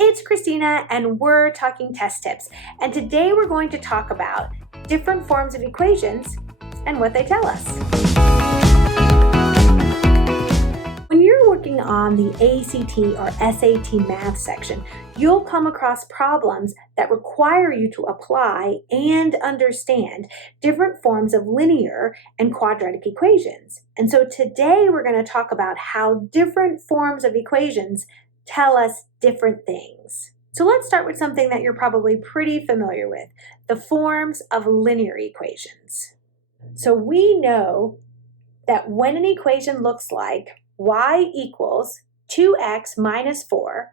it's Christina and we're talking test tips. And today we're going to talk about different forms of equations and what they tell us. When you're working on the ACT or SAT math section, you'll come across problems that require you to apply and understand different forms of linear and quadratic equations. And so today we're going to talk about how different forms of equations tell us different things. So let's start with something that you're probably pretty familiar with, the forms of linear equations. So we know that when an equation looks like y equals 2x minus 4,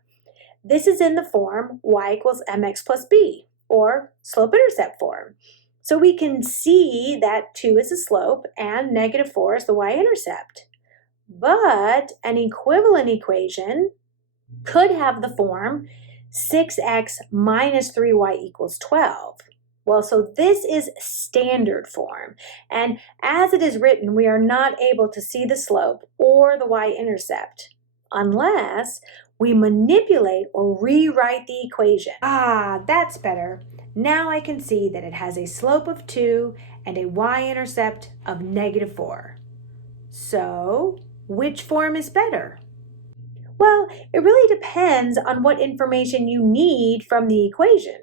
this is in the form y equals mx plus b, or slope-intercept form. So we can see that 2 is the slope and negative 4 is the y-intercept. But an equivalent equation could have the form 6x minus 3y equals 12. Well, so this is standard form, and as it is written, we are not able to see the slope or the y-intercept unless we manipulate or rewrite the equation. Ah, that's better. Now I can see that it has a slope of 2 and a y-intercept of negative 4. So, which form is better? Well, it really depends on what information you need from the equation.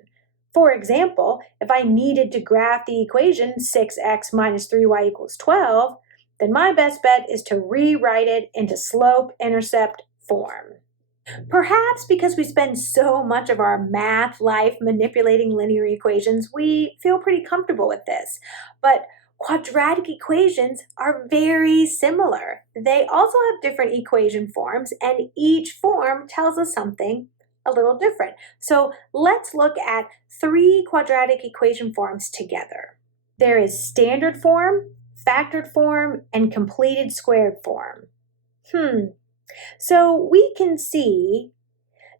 For example, if I needed to graph the equation 6x minus 3y equals 12, then my best bet is to rewrite it into slope-intercept form. Perhaps because we spend so much of our math life manipulating linear equations, we feel pretty comfortable with this. But quadratic equations are very similar. They also have different equation forms, and each form tells us something a little different. So let's look at 3 quadratic equation forms together. There is standard form, factored form, and completed squared form. So we can see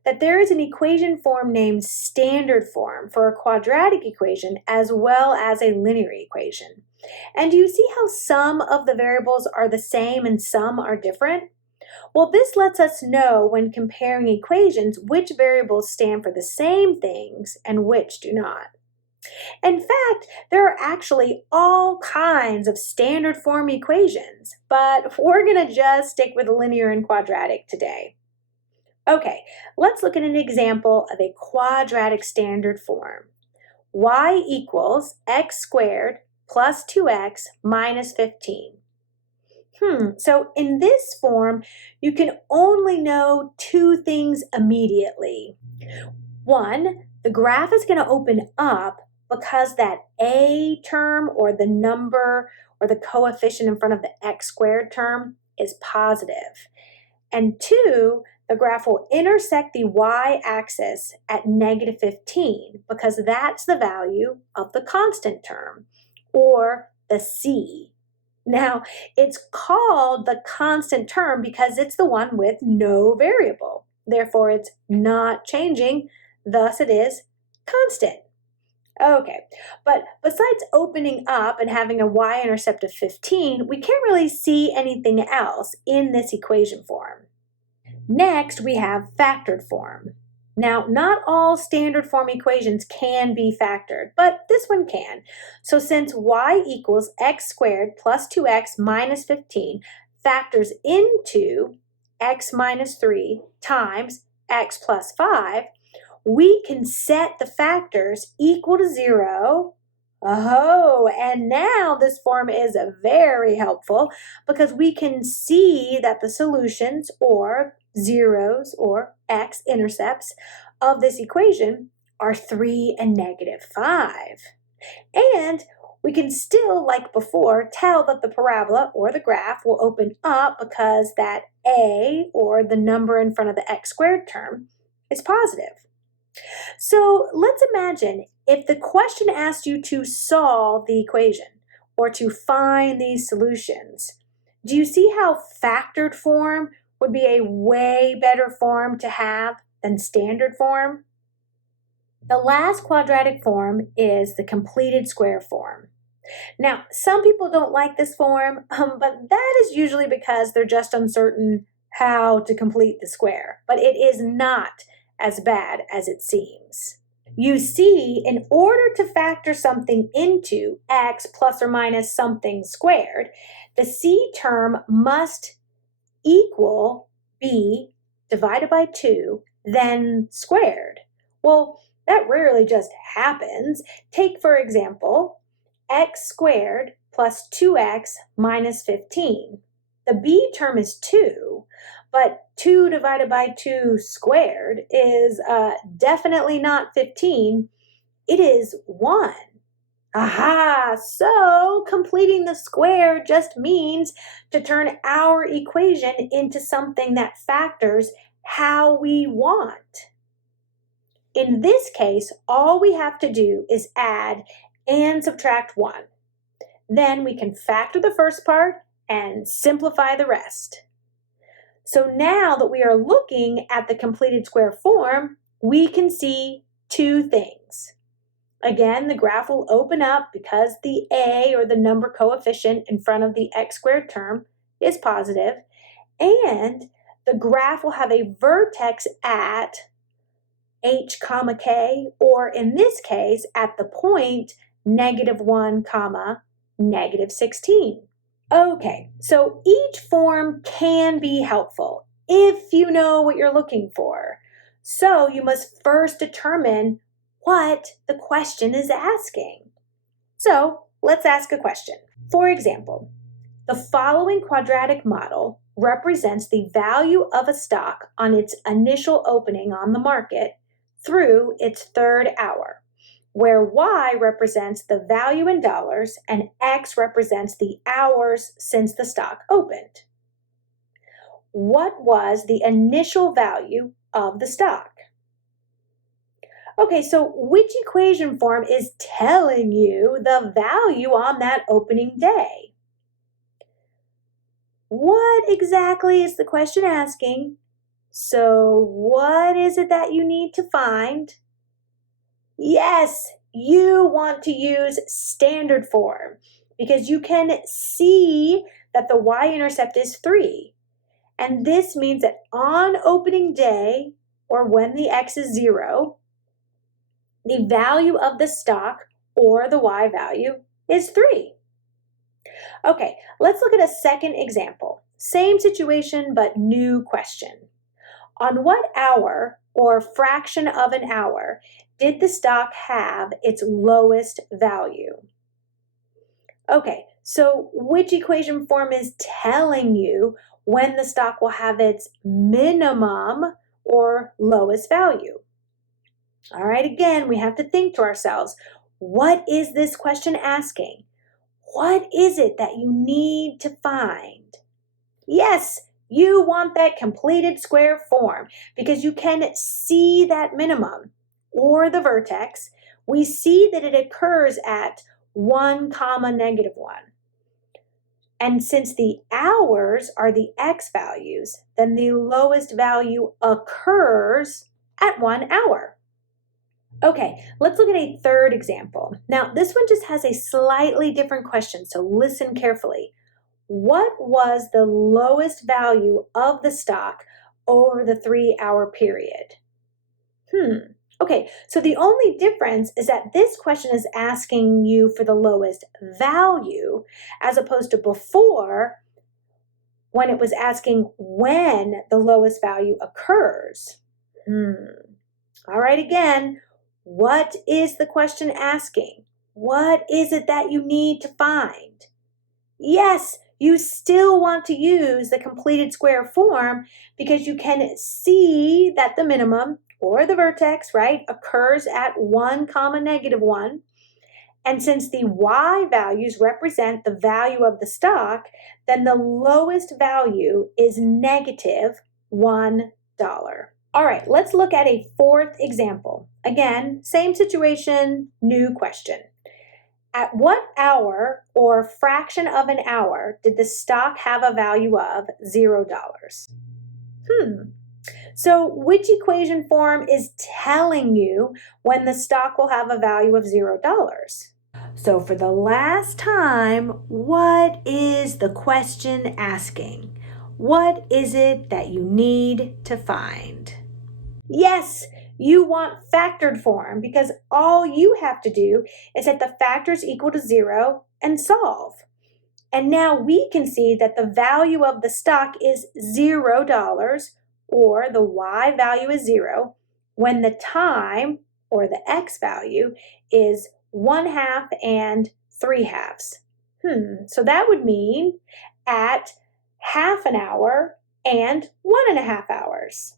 that there is an equation form named standard form for a quadratic equation as well as a linear equation. And do you see how some of the variables are the same and some are different? Well, this lets us know when comparing equations which variables stand for the same things and which do not. In fact, there are actually all kinds of standard form equations, but we're going to just stick with linear and quadratic today. Okay, let's look at an example of a quadratic standard form. Y equals x squared plus 2x minus 15. So in this form, you can only know 2 things immediately. One, the graph is going to open up because that a term or the number or the coefficient in front of the x squared term is positive. And 2, the graph will intersect the y-axis at negative 15 because that's the value of the constant term, or the c. Now, it's called the constant term because it's the one with no variable. Therefore, it's not changing, thus it is constant. Okay, but besides opening up and having a y-intercept of 15, we can't really see anything else in this equation form. Next, we have factored form. Now, not all standard form equations can be factored, but this one can. So since y equals x squared plus 2x minus 15 factors into x minus 3 times x plus 5, we can set the factors equal to 0. Oh, and now this form is very helpful because we can see that the solutions, or zeros or x-intercepts of this equation, are 3 and negative 5. And we can still, like before, tell that the parabola or the graph will open up because that a, or the number in front of the x squared term, is positive. So let's imagine if the question asked you to solve the equation or to find these solutions. Do you see how factored form would be a way better form to have than standard form? The last quadratic form is the completed square form. Now, some people don't like this form, but that is usually because they're just uncertain how to complete the square. But it is not as bad as it seems. You see, in order to factor something into x plus or minus something squared, the c term must equal b divided by 2, then squared. Well, that rarely just happens. Take, for example, x squared plus 2x minus 15. The b term is 2, but 2 divided by 2 squared is definitely not 15. It is 1. Aha! So completing the square just means to turn our equation into something that factors how we want. In this case, all we have to do is add and subtract 1. Then we can factor the first part and simplify the rest. So now that we are looking at the completed square form, we can see two things. Again, the graph will open up because the a, or the number coefficient in front of the x squared term, is positive, and the graph will have a vertex at h comma k, or in this case, at the point -1 comma -16. Okay, so each form can be helpful if you know what you're looking for. So you must first determine what the question is asking. So let's ask a question. For example, the following quadratic model represents the value of a stock on its initial opening on the market through its third hour, where y represents the value in dollars and x represents the hours since the stock opened. What was the initial value of the stock? Okay, so which equation form is telling you the value on that opening day? What exactly is the question asking? So what is it that you need to find? Yes, you want to use standard form because you can see that the y-intercept is 3. And this means that on opening day, or when the x is 0, the value of the stock, or the y value, is 3. Okay, let's look at a second example. Same situation, but new question. On what hour, or fraction of an hour, did the stock have its lowest value? Okay, so which equation form is telling you when the stock will have its minimum or lowest value? All right, again, we have to think to ourselves, what is this question asking? What is it that you need to find? Yes, you want that completed square form because you can see that minimum, or the vertex. We see that it occurs at 1 comma -1. And since the hours are the x values, then the lowest value occurs at 1 hour. Okay, let's look at a third example. Now, this one just has a slightly different question, so listen carefully. What was the lowest value of the stock over the 3-hour period? Okay, so the only difference is that this question is asking you for the lowest value as opposed to before when it was asking when the lowest value occurs. All right, again, what is the question asking? What is it that you need to find? Yes, you still want to use the completed square form because you can see that the minimum, or the vertex, right, occurs at 1 comma -1. And since the y values represent the value of the stock, then the lowest value is -$1. All right, let's look at a fourth example. Again, same situation, new question. At what hour, or fraction of an hour, did the stock have a value of $0? So which equation form is telling you when the stock will have a value of $0? So for the last time, what is the question asking? What is it that you need to find? Yes, you want factored form because all you have to do is set the factors equal to 0 and solve. And now we can see that the value of the stock is $0, or the Y value is 0, when the time, or the X value, is 1/2 and 3/2. So that would mean at half an hour and 1.5 hours.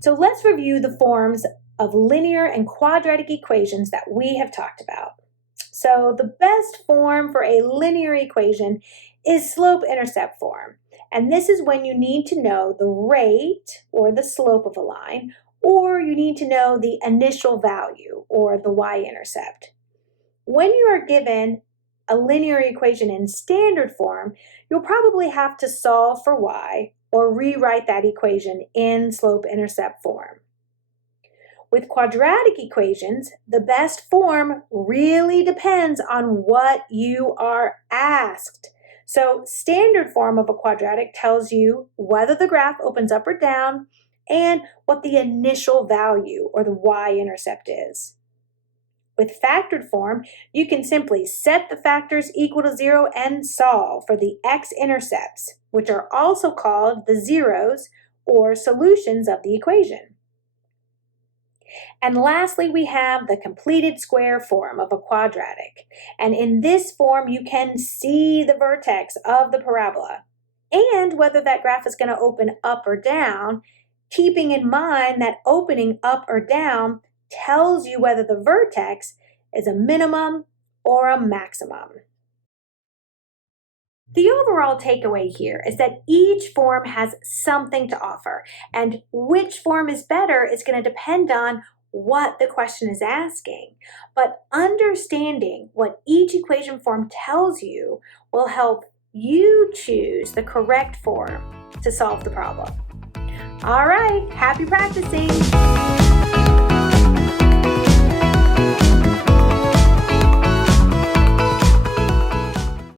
So let's review the forms of linear and quadratic equations that we have talked about. So the best form for a linear equation is slope-intercept form. And this is when you need to know the rate, or the slope of a line, or you need to know the initial value, or the y-intercept. When you are given a linear equation in standard form, you'll probably have to solve for y or rewrite that equation in slope-intercept form. With quadratic equations, the best form really depends on what you are asked. So standard form of a quadratic tells you whether the graph opens up or down and what the initial value, or the y-intercept, is. With factored form, you can simply set the factors equal to 0 and solve for the x-intercepts, which are also called the zeros, or solutions of the equation. And lastly, we have the completed square form of a quadratic. And in this form, you can see the vertex of the parabola and whether that graph is going to open up or down, keeping in mind that opening up or down tells you whether the vertex is a minimum or a maximum. The overall takeaway here is that each form has something to offer, and which form is better is going to depend on what the question is asking. But understanding what each equation form tells you will help you choose the correct form to solve the problem. All right, happy practicing!